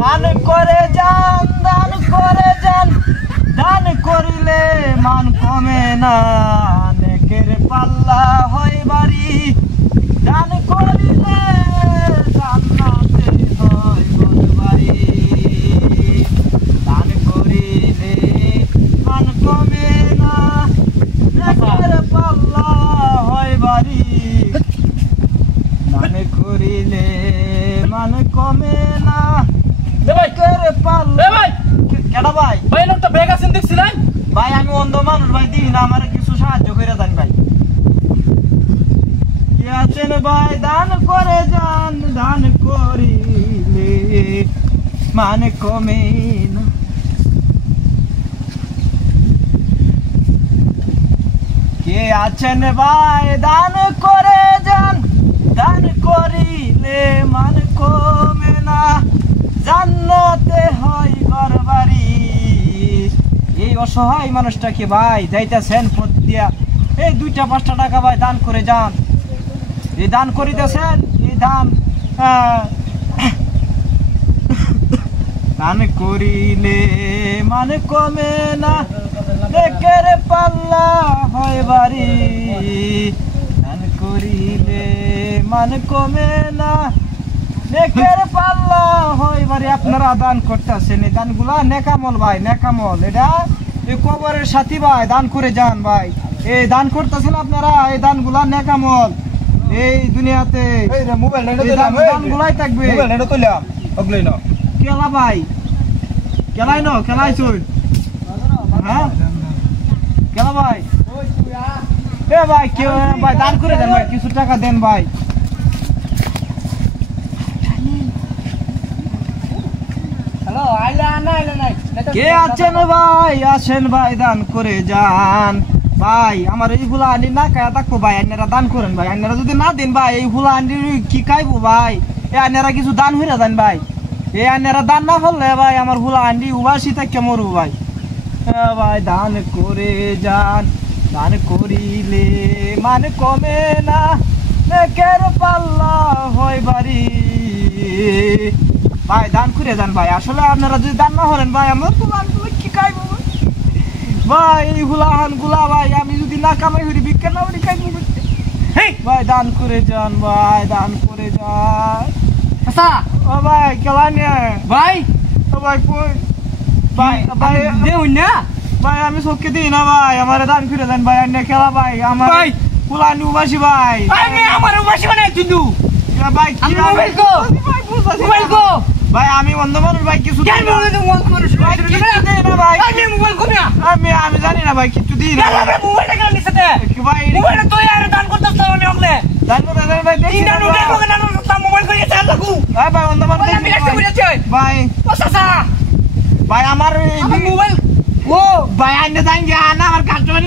দান করে যান, দান করে যান, দান করিলে মান কমে না, নেকের পাল্লা হয় বাড়ি, দান করিলে জান্নাতে হয় ঘরবাড়ি, দান করিলে মান কমে না, নেকের পাল্লা হয় বাড়ি, দান করিলে মান কমে না, নেকের পাল্লা। কেডা ভাই? ভাই একটা ব্যাগ আছেন দেখছিলেন? ভাই আমি অন্ধ মানুষ ভাই, দিই না আমার কিছু সাহায্য করে দেন ভাই। কি আছেন ভাই? দান করে যান, দান করিলে মান কমে না। কে আছেন ভাই? দান করে যান, দান করিলে মান কমে না, জান্নাতে হয় ঘরবাড়ি। এই অসহায় মানুষটাকে ভাই যাইতেছেন পথ দিয়া, এই 2-5 টাকা ভাই দান করে যান। এই দান করিতেছেন, এই দান দান করিলে মানে কমে না, নেকের পাল্লা হয় বাড়ি, দান করিলে মানে কমে না, নেকের পাল্লা হয় বাড়ি। আপনারা দান করতেছেন, এই দানগুলা নেকামল ভাই, নেকামল। এটা এই কবরের সাথী ভাই, দান করে যান ভাই। এই দান করতেছেন আপনারা, এই দানগুলা নেকামল। এই দুনিয়াতে দানগুলাই থাকবে। কেলা ভাই, কেলাই ন কেলাই চল, হ্যাঁ কেলা ভাই, এ ভাই কেউ ভাই দান করে দেন ভাই, কিছু টাকা দেন ভাই। কে আছেন ভাই? আসেন ভাই দান করে যান ভাই। আমার এইগুলা আনি না খায়া থাকবো ভাই, আপনারা দান করেন ভাই। আপনারা যদি না দেন ভাই, এইগুলা আনি কি খাইবো ভাই? এ আপনারা কিছু দান হইরা দেন ভাই। এই আপনারা দান না করলে ভাই আমার হুলা আন্ডি উবাসি থেকে মরবো ভাই। ভাই দান করে যান, দান করিলে মানে কমে না, নেকের পাল্লা হয় বাড়ি। ভাই দান করে যান ভাই। আসলে আপনারা যদি দান না করেন ভাই, আমার কি খাইবো ভাই? এই হুলাহান গুলা ভাই আমি যদি না কামাই করি, বিজ্ঞান না করি খাইবো ভাই। দান করে যান ভাই, দান করে যান। আচ্ছা ও ভাই কেলা নিয়ে ভাই, ও ভাই কই ভাই? ভাই দেউন না ভাই, আমি চোখকে দিই না ভাই, আমার দান করে দেন ভাই। আন্নে খেলা ভাই, আমার ভাই পুলানি উবাসি ভাই। আমি আমার উবাসি বানাই তুই ভাই কি মোবাইল কো, মোবাইল কো ভাই, আমি অন্ধ মানুষ ভাই, কিছু কেন বলে তো মন মানুষ ভাই, কিছু দিই না ভাই। আমি মোবাইল কো না, আমি জানি না ভাই, কিছু দিই না আমি মোবাইলটা কেন নিছতে ভাই। মোবাইলটা তুই আর দান করতেছ তো আমি ওগলে দান করে দেন ভাই। দেখি ইন্টারনেট দেখো না, না মোবাইল কই গেছে লাগু ভাই অন্ধ মানুষ আমি কাছে কইরা চাই ভাই। ও সাসা ভাই আমার মোবাইল ও ভাই আন্নে জান গিয়া না, আমার কাস্টমার